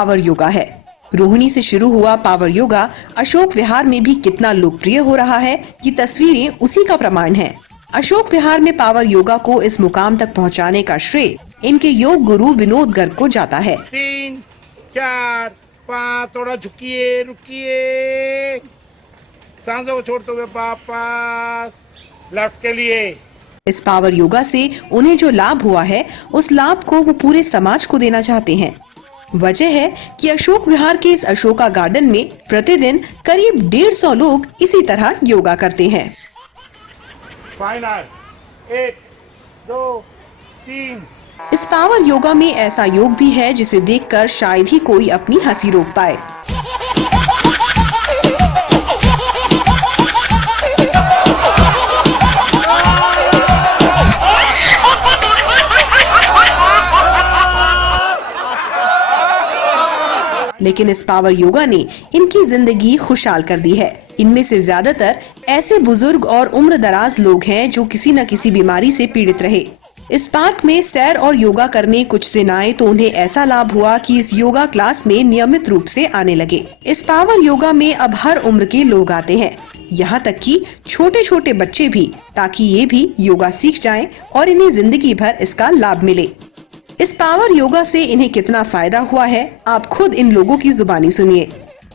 Power yoga है। रोहिणी से शुरू हुआ पावर योगा अशोक विहार में भी कितना लोकप्रिय हो रहा है, ये तस्वीरें उसी का प्रमाण हैं। अशोक विहार में पावर योगा को इस मुकाम तक पहुंचाने का श्रेय इनके योग गुरु विनोद गर्ग को जाता है। 3, 4, 5, थोड़ा झुकिए, रुकिए, सांसों को छोड़ते हुए वापस लेफ्ट के लिए। इस पावर योगा से उन्हें जो लाभ हुआ है, उस लाभ को वो पूरे समाज को देना चाहते हैं। वजह है कि अशोक विहार के इस अशोका गार्डन में प्रतिदिन करीब 150 लोग इसी तरह योगा करते हैं। फाइनल 1, 2, 3। इस पावर योगा में ऐसा योग भी है जिसे देखकर शायद ही कोई अपनी हंसी रोक पाए। लेकिन इस पावर योगा ने इनकी जिंदगी खुशहाल कर दी है। इनमें से ज्यादातर ऐसे बुजुर्ग और उम्र दराज लोग हैं जो किसी न किसी बीमारी से पीड़ित रहे। इस पार्क में सैर और योगा करने कुछ दिन आए तो उन्हें ऐसा लाभ हुआ कि इस योगा क्लास में नियमित रूप से आने लगे। इस पावर योगा में अब हर उम्र के लोग आते हैं, यहाँ तक कि छोटे छोटे बच्चे भी, ताकि ये भी योगा सीख जाएं और इन्हें जिंदगी भर इसका लाभ मिले। इस पावर योगा से इन्हें कितना फायदा हुआ है, आप खुद इन लोगों की जुबानी सुनिए।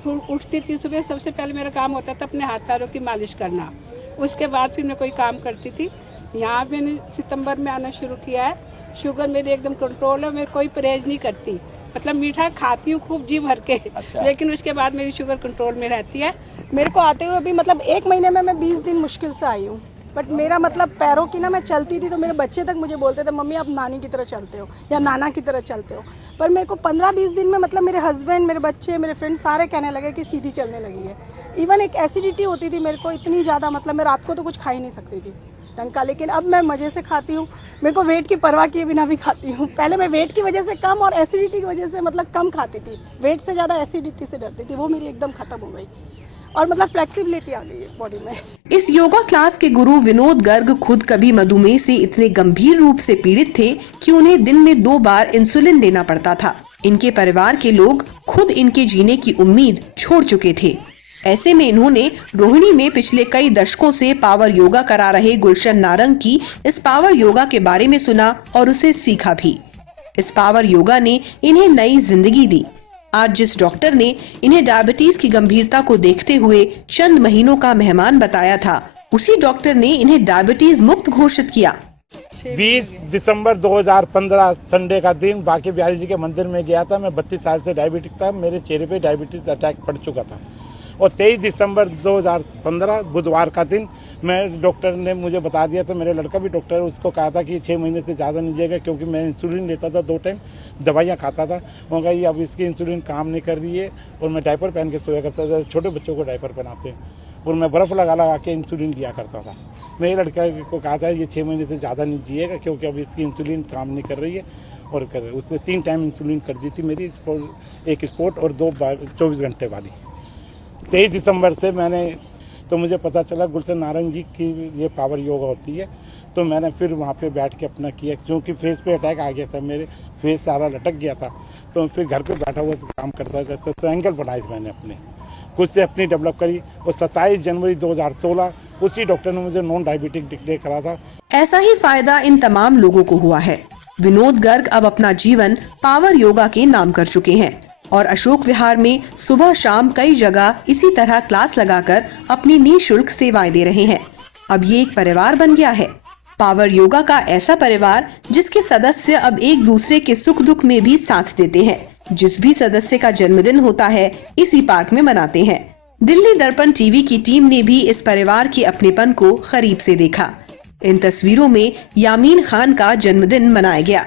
उठती थी सुबह, सबसे पहले मेरा काम होता था अपने हाथ पैरों की मालिश करना। उसके बाद फिर मैं कोई काम करती थी। यहाँ मैंने सितंबर में आना शुरू किया है। शुगर मेरी एकदम कंट्रोल है, मैं कोई परहेज नहीं करती। मतलब मीठा खाती हूँ खूब जी भर के। अच्छा। लेकिन उसके बाद मेरी शुगर कंट्रोल में रहती है। मेरे को आते हुए अभी मतलब 1 महीने में मैं 20 दिन मुश्किल से आई हूँ। बट मेरा मतलब पैरों की ना, मैं चलती थी तो मेरे बच्चे तक मुझे बोलते थे, मम्मी आप नानी की तरह चलते हो या नाना की तरह चलते हो। पर मेरे को 15-20 दिन में मतलब मेरे हस्बैंड, मेरे बच्चे, मेरे फ्रेंड सारे कहने लगे कि सीधी चलने लगी है। इवन एक एसिडिटी होती थी मेरे को इतनी ज़्यादा, मतलब मैं रात को तो कुछ खा ही नहीं सकती थी ढंग का। लेकिन अब मैं मज़े से खाती हूँ, मेरे को वेट की परवाह किए बिना भी खाती हूँ। पहले मैं वेट की वजह से कम और एसिडिटी की वजह से मतलब कम खाती थी। वेट से ज़्यादा एसिडिटी से डरती थी, वो मेरी एकदम ख़त्म हो गई और मतलब फ्लेक्सिबिलिटी आ गई है बॉडी में। इस योगा क्लास के गुरु विनोद गर्ग खुद कभी मधुमेह से इतने गंभीर रूप से पीड़ित थे कि उन्हें दिन में 2 बार इंसुलिन देना पड़ता था। इनके परिवार के लोग खुद इनके जीने की उम्मीद छोड़ चुके थे। ऐसे में इन्होंने रोहिणी में पिछले कई दशकों से पावर योगा करा रहे गुलशन नारंग की इस पावर योगा के बारे में सुना और उसे सीखा भी। इस पावर योगा ने इन्हें नई जिंदगी दी। आज जिस डॉक्टर ने इन्हें डायबिटीज की गंभीरता को देखते हुए चंद महीनों का मेहमान बताया था, उसी डॉक्टर ने इन्हें डायबिटीज मुक्त घोषित किया। 20 दिसंबर 2015 संडे का दिन बांके बिहारी जी के मंदिर में गया था। मैं 32 साल से डायबिटिक था, मेरे चेहरे पे डायबिटीज अटैक पड़ चुका था। और 23 दिसंबर 2015 बुधवार का दिन मैं डॉक्टर ने मुझे बता दिया था, मेरे लड़का भी डॉक्टर है, उसको कहा था कि 6 महीने से ज़्यादा नहीं जाएगा, क्योंकि मैं इंसुलिन लेता था, 2 टाइम दवाइयाँ खाता था। वो कहा ये अब इसकी इंसुलिन काम नहीं कर रही है। और मैं डायपर पहन के सोया करता था, छोटे बच्चों को डायपर पहनाते हैं, और मैं बर्फ़ लगा के इंसुलिन लिया करता था। मेरे लड़का को कहा था ये 6 महीने से ज़्यादा नहीं जिएगा, क्योंकि अब इसकी इंसुलिन काम नहीं कर रही है। और उसने 3 टाइम इंसुलिन कर दी थी मेरी, एक स्पोर्ट और 2 24 घंटे वाली। 23 दिसंबर से तो मुझे पता चला गुलशन नारंग जी की ये पावर योगा होती है। तो मैंने फिर वहाँ पे बैठ के अपना किया, क्योंकि फेस पे अटैक आ गया था, मेरे फेस सारा लटक गया था। तो फिर घर पे बैठा हुआ काम करता था, तो एंगल बनाई मैंने अपने खुद से अपनी डेवलप करी। और 27 जनवरी 2016 उसी डॉक्टर ने मुझे नॉन डायबिटिक डिक्लेयर करा था। ऐसा ही फायदा इन तमाम लोगों को हुआ है। विनोद गर्ग अब अपना जीवन पावर योगा के नाम कर चुके हैं और अशोक विहार में सुबह शाम कई जगह इसी तरह क्लास लगाकर अपनी निःशुल्क सेवाएं दे रहे हैं। अब ये एक परिवार बन गया है, पावर योगा का ऐसा परिवार जिसके सदस्य अब एक दूसरे के सुख दुख में भी साथ देते हैं। जिस भी सदस्य का जन्मदिन होता है इसी पार्क में मनाते हैं। दिल्ली दर्पण टीवी की टीम ने भी इस परिवार के अपनेपन को करीब से देखा। इन तस्वीरों में यामीन खान का जन्मदिन मनाया गया।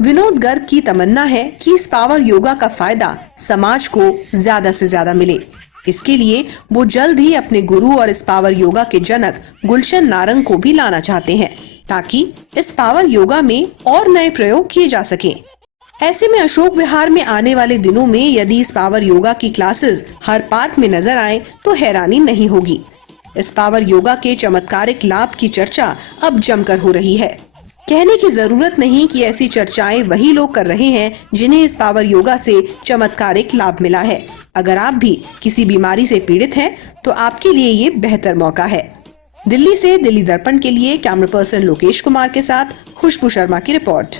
विनोद गर्ग की तमन्ना है कि इस पावर योगा का फायदा समाज को ज्यादा से ज्यादा मिले। इसके लिए वो जल्द ही अपने गुरु और इस पावर योगा के जनक गुलशन नारंग को भी लाना चाहते हैं, ताकि इस पावर योगा में और नए प्रयोग किए जा सकें। ऐसे में अशोक विहार में आने वाले दिनों में यदि इस पावर योगा की क्लासेस हर पार्क में नजर आए तो हैरानी नहीं होगी। इस पावर योगा के चमत्कारिक लाभ की चर्चा अब जमकर हो रही है। कहने की जरूरत नहीं कि ऐसी चर्चाएं वही लोग कर रहे हैं जिन्हें इस पावर योगा से चमत्कारिक लाभ मिला है। अगर आप भी किसी बीमारी से पीड़ित हैं, तो आपके लिए ये बेहतर मौका है। दिल्ली से दिल्ली दर्पण के लिए कैमरा पर्सन लोकेश कुमार के साथ खुशबू शर्मा की रिपोर्ट।